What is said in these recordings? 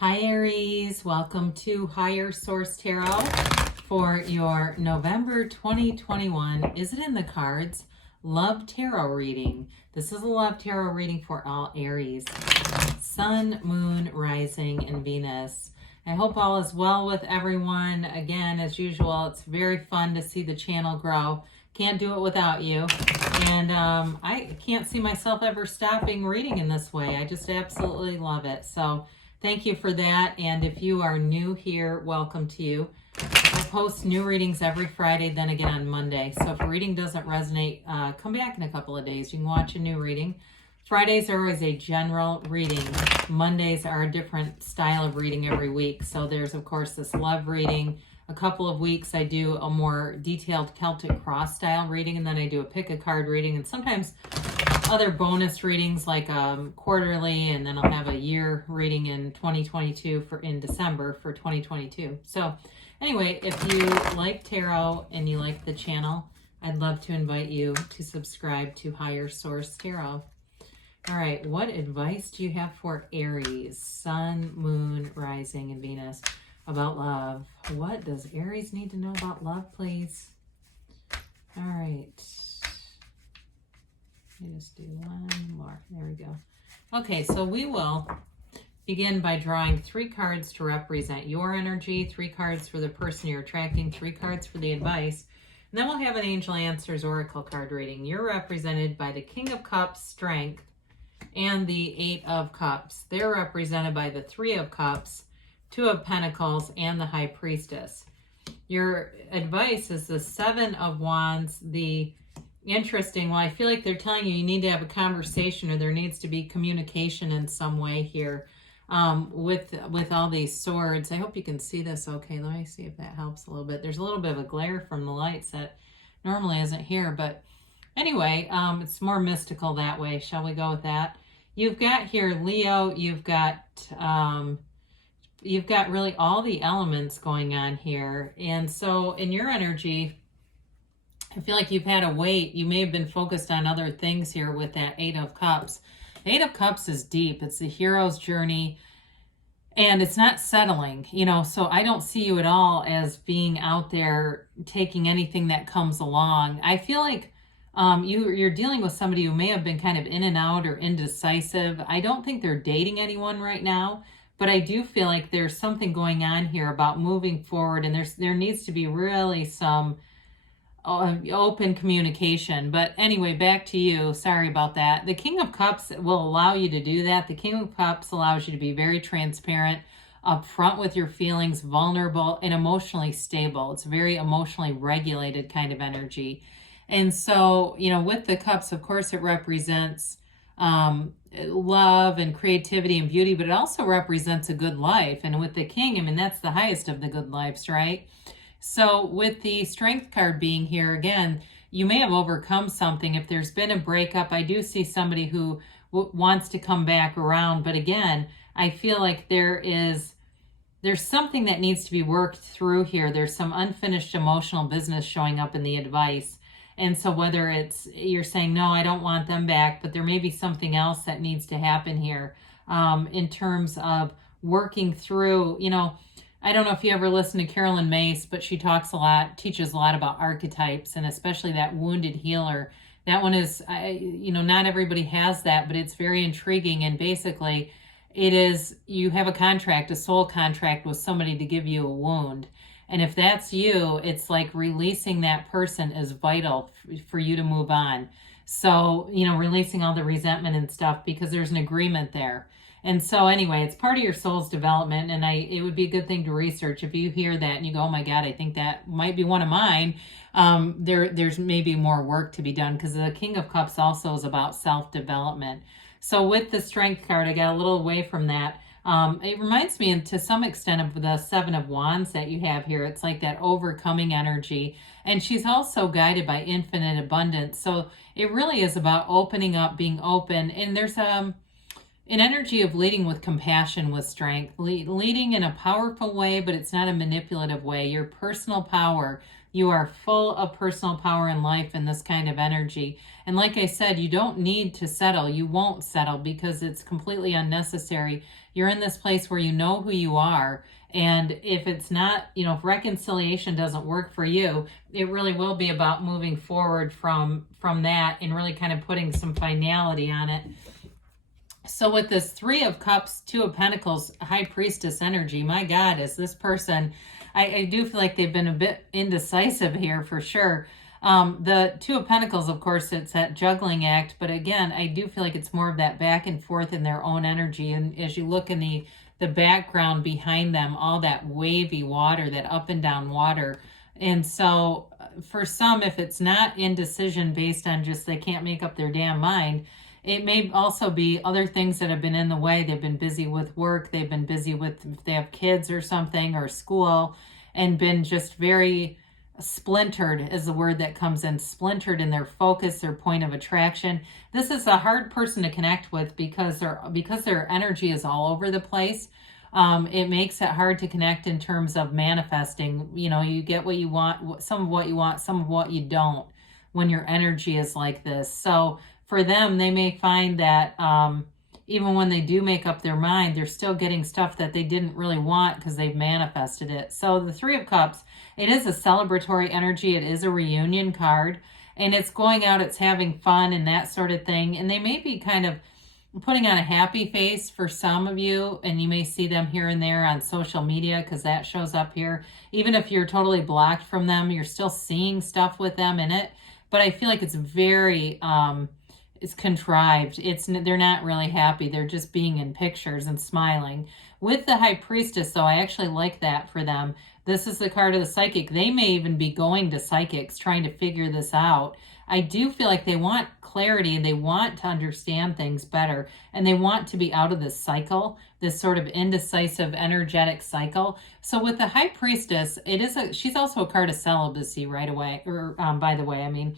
Hi Aries, welcome to Higher Source Tarot for your November 2021, is it in the cards, Love Tarot reading. This is a Love Tarot reading for all Aries, Sun, Moon, Rising, and Venus. I hope all is well with everyone. Again, as usual, it's very fun to see the channel grow. Can't do it without you. And I can't see myself ever stopping reading in this way. I just absolutely love it. So thank you for that. And if you are new here, welcome to you. I post new readings every Friday, then again on Monday. So if a reading doesn't resonate, come back in a couple of days. You can watch a new reading. Fridays are always a general reading. Mondays are a different style of reading every week. So there's, of course, this love reading. A couple of weeks I do a more detailed Celtic cross style reading, and then I do a pick a card reading, and sometimes other bonus readings like quarterly, and then I'll have a year reading in 2022 in December for 2022. So anyway, if you like tarot and you like the channel, I'd love to invite you to subscribe to Higher Source Tarot. All right, what advice do you have for Aries, Sun, Moon, Rising, and Venus about love? What does Aries need to know about love, please? All right. Let me just do one more. There we go. Okay, so we will begin by drawing 3 cards to represent your energy, 3 cards for the person you're attracting, 3 cards for the advice. And then we'll have an Angel Answers Oracle card reading. You're represented by the King of Cups, Strength, and the 8 of Cups. They're represented by the 3 of Cups, 2 of Pentacles, and the High Priestess. Your advice is the 7 of Wands, the interesting, well, I feel like they're telling you need to have a conversation, or there needs to be communication in some way here with all these swords. I hope you can see this okay. Let me see if that helps a little bit. There's a little bit of a glare from the lights that normally isn't here, but anyway, it's more mystical that way. Shall we go with that? You've got here Leo, you've got really all the elements going on here. And so in your energy, I feel like you've had a weight. You may have been focused on other things here with that 8 of Cups. 8 of Cups is deep. It's the hero's journey, and it's not settling, you know, so I don't see you at all as being out there taking anything that comes along. I feel like you're dealing with somebody who may have been kind of in and out or indecisive. I don't think they're dating anyone right now, but I do feel like there's something going on here about moving forward, and there needs to be really some open communication. But anyway, back to you. Sorry about that. The King of Cups will allow you to do that. The King of Cups allows you to be very transparent, upfront with your feelings, vulnerable, and emotionally stable. It's a very emotionally regulated kind of energy. And so, you know, with the cups, of course, it represents love and creativity and beauty, but it also represents a good life. And with the King, I mean, that's the highest of the good lives, right? So with the Strength card being here, again, you may have overcome something. If there's been a breakup, I do see somebody who wants to come back around. But again, I feel like there's something that needs to be worked through here. There's some unfinished emotional business showing up in the advice. And so whether it's you're saying, no, I don't want them back, but there may be something else that needs to happen here in terms of working through, you know, I don't know if you ever listen to Carolyn Mace, but she talks a lot, teaches a lot about archetypes, and especially that wounded healer. That one is, you know, not everybody has that, but it's very intriguing. And basically it is, you have a contract, a soul contract with somebody to give you a wound. And if that's you, it's like releasing that person is vital for you to move on. So, you know, releasing all the resentment and stuff because there's an agreement there. And so anyway, it's part of your soul's development, and it would be a good thing to research. If you hear that and you go, oh my God, I think that might be one of mine, there's maybe more work to be done, because the King of Cups also is about self-development. So with the Strength card, I got a little away from that. It reminds me to some extent of the 7 of Wands that you have here. It's like that overcoming energy. And she's also guided by infinite abundance. So it really is about opening up, being open. And there's an energy of leading with compassion, with strength, leading in a powerful way, but it's not a manipulative way. Your personal power You are full of personal power in life and this kind of energy. And like I said, you don't need to settle. You won't settle because it's completely unnecessary. You're in this place where you know who you are. And if it's not, if reconciliation doesn't work for you, it really will be about moving forward from that and really kind of putting some finality on it. So with this Three of Cups, Two of Pentacles, High Priestess energy, my God, is this person, I do feel like they've been a bit indecisive here for sure. The Two of Pentacles, of course, it's that juggling act. But again, I do feel like it's more of that back and forth in their own energy. And as you look in the background behind them, all that wavy water, that up and down water. And so for some, if it's not indecision based on just they can't make up their damn mind, it may also be other things that have been in the way. They've been busy with work. They've been busy with, if they have kids or something, or school, and been just very splintered is the word that comes in, splintered in their focus, their point of attraction. This is a hard person to connect with because their energy is all over the place. It makes it hard to connect in terms of manifesting. You get what you want, some of what you want, some of what you don't, when your energy is like this. So for them, they may find that even when they do make up their mind, they're still getting stuff that they didn't really want because they've manifested it. So the Three of Cups, it is a celebratory energy. It is a reunion card, and it's going out, it's having fun and that sort of thing. And they may be kind of putting on a happy face for some of you, and you may see them here and there on social media because that shows up here. Even if you're totally blocked from them, you're still seeing stuff with them in it. But I feel like it's very... it's contrived. They're not really happy. They're just being in pictures and smiling. With the High Priestess, though, I actually like that for them. This is the card of the psychic. They may even be going to psychics trying to figure this out. I do feel like they want clarity. They want to understand things better, and they want to be out of this cycle, this sort of indecisive, energetic cycle. So with the High Priestess, she's also a card of celibacy right away, or by the way, I mean,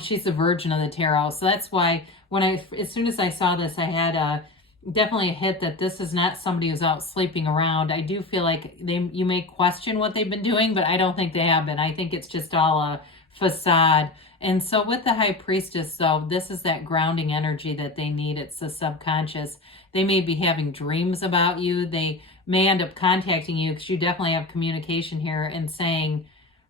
she's the Virgin of the Tarot. So that's why as soon as I saw this, I had definitely a hit that this is not somebody who's out sleeping around. I do feel like you may question what they've been doing, but I don't think they have been. I think it's just all a facade. And so with the High Priestess, though, this is that grounding energy that they need. It's the subconscious. They may be having dreams about you. They may end up contacting you because you definitely have communication here and saying,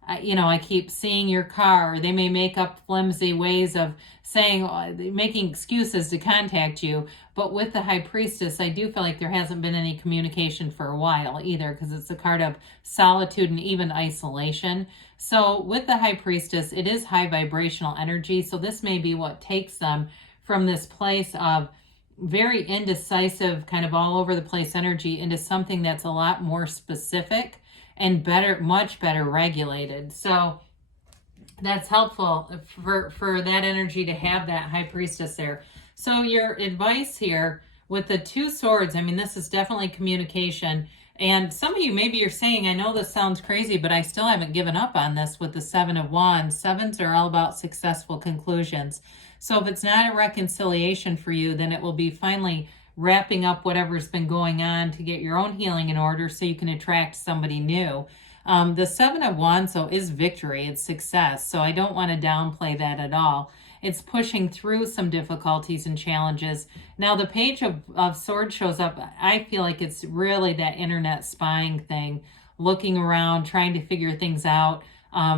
I keep seeing your car. They may make up flimsy ways of saying, making excuses to contact you. But with the High Priestess, I do feel like there hasn't been any communication for a while either, because it's a card of solitude and even isolation. So with the High Priestess, it is high vibrational energy. So this may be what takes them from this place of very indecisive, kind of all over the place energy into something that's a lot more specific and much better regulated. So that's helpful for that energy to have that High Priestess there. So your advice here with the Two Swords, I mean, this is definitely communication. And some of you, maybe you're saying, I know this sounds crazy, but I still haven't given up on this with the Seven of Wands. Sevens are all about successful conclusions. So if it's not a reconciliation for you, then it will be finally wrapping up whatever's been going on to get your own healing in order so you can attract somebody new. The Seven of Wands, though, is victory. It's success. So I don't want to downplay that at all. It's pushing through some difficulties and challenges. Now, the Page of Swords shows up. I feel like it's really that internet spying thing, looking around, trying to figure things out,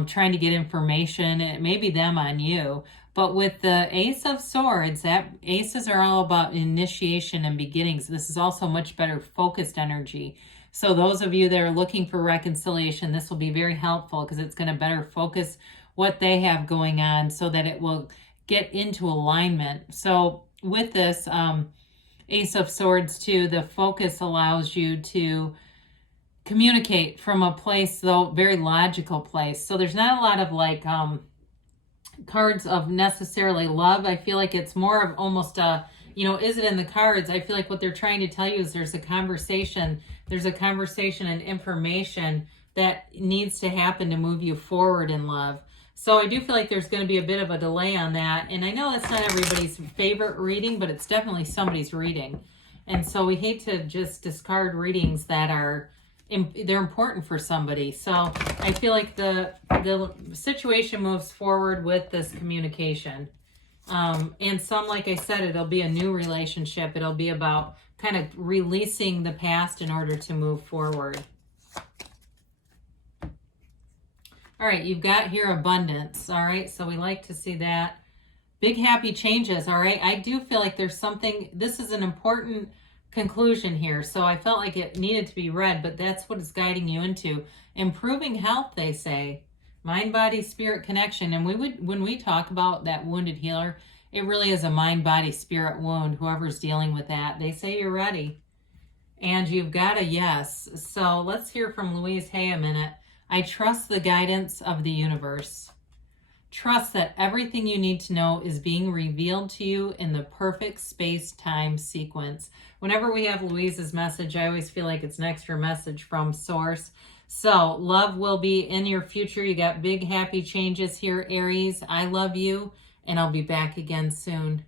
trying to get information. It may be them on you. But with the Ace of Swords, aces are all about initiation and beginnings. This is also much better focused energy. So those of you that are looking for reconciliation, this will be very helpful because it's going to better focus what they have going on so that it will get into alignment. So with this Ace of Swords too, the focus allows you to communicate from a place, though, very logical place. So there's not a lot of like cards of necessarily love. I feel like it's more of almost a, is it in the cards? I feel like what they're trying to tell you is there's a conversation and information that needs to happen to move you forward in love. So I do feel like there's going to be a bit of a delay on that. And I know that's not everybody's favorite reading, but it's definitely somebody's reading. And so we hate to just discard readings that are, they're important for somebody. So I feel like the situation moves forward with this communication. And some, like I said, it'll be a new relationship. It'll be about kind of releasing the past in order to move forward. All right, you've got here abundance. All right, so we like to see that. Big happy changes. All right, I do feel like there's something, this is an important conclusion here. So I felt like it needed to be read, but that's what it's guiding you into. Improving health, they say. Mind, body, spirit connection. And when we talk about that wounded healer, it really is a mind, body, spirit wound. Whoever's dealing with that, they say you're ready. And you've got a yes. So let's hear from Louise Hay a minute. I trust the guidance of the universe. Trust that everything you need to know is being revealed to you in the perfect space-time sequence. Whenever we have Louise's message, I always feel like it's an extra message from Source. So love will be in your future. You got big happy changes here, Aries. I love you, and I'll be back again soon.